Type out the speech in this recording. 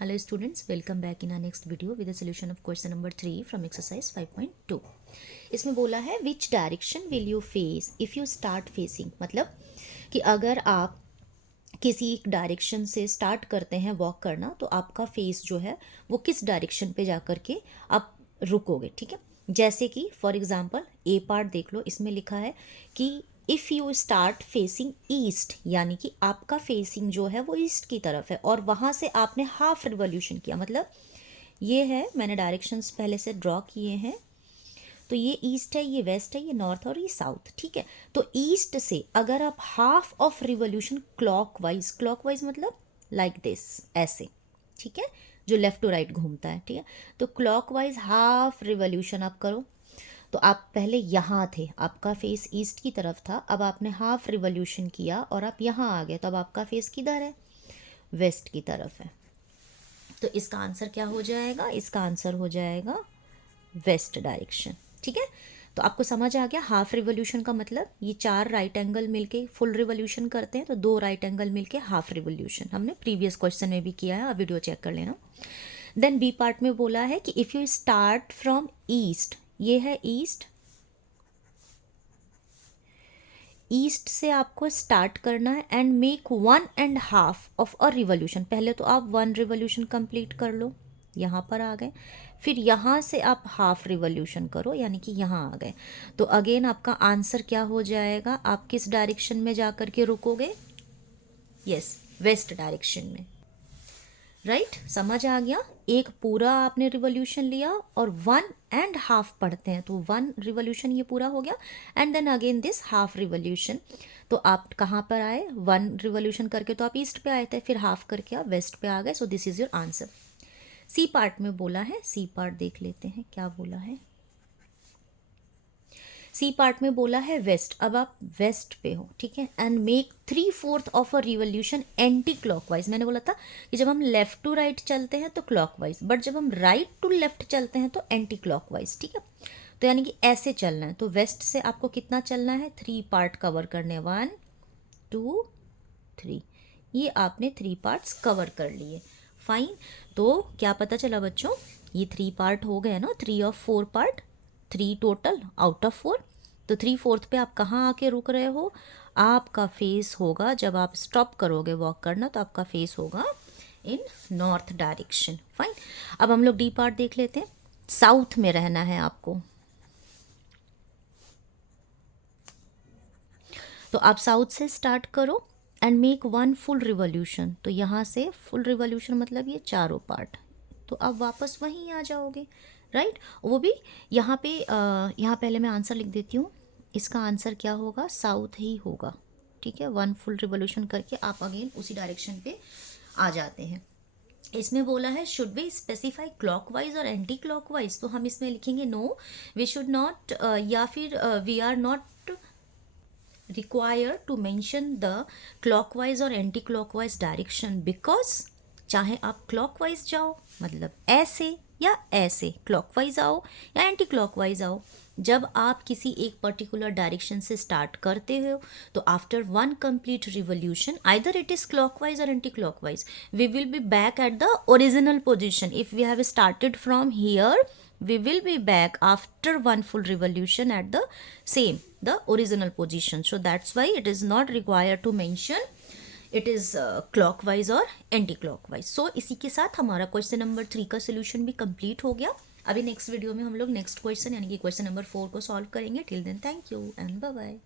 Hello students, welcome back in our next video with the solution of question number 3 from exercise 5.2. इसमें बोला है which direction will you face if you start facing, मतलब कि अगर आप किसी एक डायरेक्शन से स्टार्ट करते हैं वॉक करना तो आपका फेस जो है वो किस डायरेक्शन पे जा कर के आप रुकोगे। ठीक है, जैसे कि फॉर एग्जांपल ए पार्ट देख लो, इसमें लिखा है कि if you start facing east, यानी कि आपका फेसिंग जो है वो ईस्ट की तरफ है और वहाँ से आपने हाफ रिवॉल्यूशन किया, मतलब ये है, मैंने डायरेक्शंस पहले से ड्रॉ किए हैं, तो ये ईस्ट है, ये वेस्ट है, ये नॉर्थ और ये साउथ। ठीक है, तो ईस्ट से अगर आप half of revolution clockwise, clockwise मतलब लाइक दिस, ऐसे, ठीक है, जो लेफ्ट टू राइट घूमता है, ठीक है, तो क्लॉकवाइज हाफ रिवॉल्यूशन आप करो। तो आप पहले यहाँ थे, आपका फेस ईस्ट की तरफ था, अब आपने हाफ रिवॉल्यूशन किया और आप यहाँ आ गए, तो अब आपका फेस किधर है? वेस्ट की तरफ है। तो इसका आंसर क्या हो जाएगा? इसका आंसर हो जाएगा वेस्ट डायरेक्शन। ठीक है, तो आपको समझ आ गया हाफ रिवॉल्यूशन का मतलब, ये 4 राइट एंगल मिलके फुल रिवॉल्यूशन करते हैं, तो 2 राइट एंगल मिलके हाफ रिवॉल्यूशन, हमने प्रीवियस क्वेश्चन में भी किया है, आप वीडियो चेक कर लेना। देन बी पार्ट में बोला है कि if you start from east, ये है ईस्ट, ईस्ट से आपको स्टार्ट करना है and make 1.5 of a revolution. पहले तो आप 1 रिवॉल्यूशन कंप्लीट कर लो, यहाँ पर आ गए, फिर यहाँ से आप हाफ रिवॉल्यूशन करो, यानी कि यहाँ आ गए, तो अगेन आपका आंसर क्या हो जाएगा? आप किस डायरेक्शन में जा कर के रुकोगे? यस, वेस्ट डायरेक्शन में। राइट, समझ आ गया? एक पूरा आपने रिवॉल्यूशन लिया और 1.5 पढ़ते हैं, तो 1 रिवॉल्यूशन ये पूरा हो गया and then again this half revolution. तो आप कहाँ पर आए? 1 रिवॉल्यूशन करके तो आप ईस्ट पे आए थे, फिर हाफ करके आप वेस्ट पे आ गए, so this is your answer. C part में बोला है, सी पार्ट देख लेते हैं क्या बोला है। सी पार्ट में बोला है वेस्ट, अब आप वेस्ट पे हो, ठीक है, and make 3/4 of a revolution anti clockwise. मैंने बोला था कि जब हम लेफ्ट टू राइट चलते हैं तो क्लॉकवाइज, बट जब हम राइट टू लेफ्ट चलते हैं तो एंटी क्लॉकवाइज। ठीक है, तो यानी कि ऐसे चलना है, तो वेस्ट से आपको कितना चलना है? 3 पार्ट कवर करने, 1 2 3, ये आपने 3 पार्ट्स कवर कर लिए। फाइन, तो क्या पता चला बच्चों, ये 3 पार्ट हो गए ना, 3 of 4 part, 3 total out of 4, तो 3/4 पे आप कहाँ आके रुक रहे हो? आपका फेस होगा, जब आप स्टॉप करोगे वॉक करना तो आपका फेस होगा इन नॉर्थ डायरेक्शन। फाइन, अब हम लोग डी पार्ट देख लेते हैं। साउथ में रहना है आपको, तो आप साउथ से स्टार्ट करो एंड मेक 1 फुल रिवॉल्यूशन। तो यहाँ से फुल रिवॉल्यूशन मतलब ये चारों पार्ट, तो आप वापस वहीं आ जाओगे। राइट, वो भी यहाँ पे यहाँ पहले मैं आंसर लिख देती हूँ, इसका आंसर क्या होगा? साउथ ही होगा। ठीक है, 1 फुल रिवॉल्यूशन करके आप अगेन उसी डायरेक्शन पे आ जाते हैं। इसमें बोला है शुड वी स्पेसिफाई क्लॉकवाइज और एंटी क्लॉकवाइज, तो हम इसमें लिखेंगे नो, वी शुड नॉट, या फिर we are not required to mention the clockwise और एंटी क्लॉकवाइज डायरेक्शन, बिकॉज चाहे आप क्लॉकवाइज जाओ मतलब ऐसे या ऐसे, क्लॉकवाइज आओ या एंटी क्लॉकवाइज आओ, जब आप किसी एक पर्टिकुलर डायरेक्शन से स्टार्ट करते हो तो after 1 complete revolution either it is clockwise और anti clockwise, we will be back at the original position. If we have started from here, we will be back after 1 full revolution at the same, the original position. So that's why it is not required to mention it is clockwise और anti clockwise. So इसी के साथ हमारा question number 3 का solution भी complete हो गया। अभी नेक्स्ट वीडियो में हम लोग नेक्स्ट क्वेश्चन यानी कि क्वेश्चन नंबर 4 को सॉल्व करेंगे। Till then thank you and bye bye.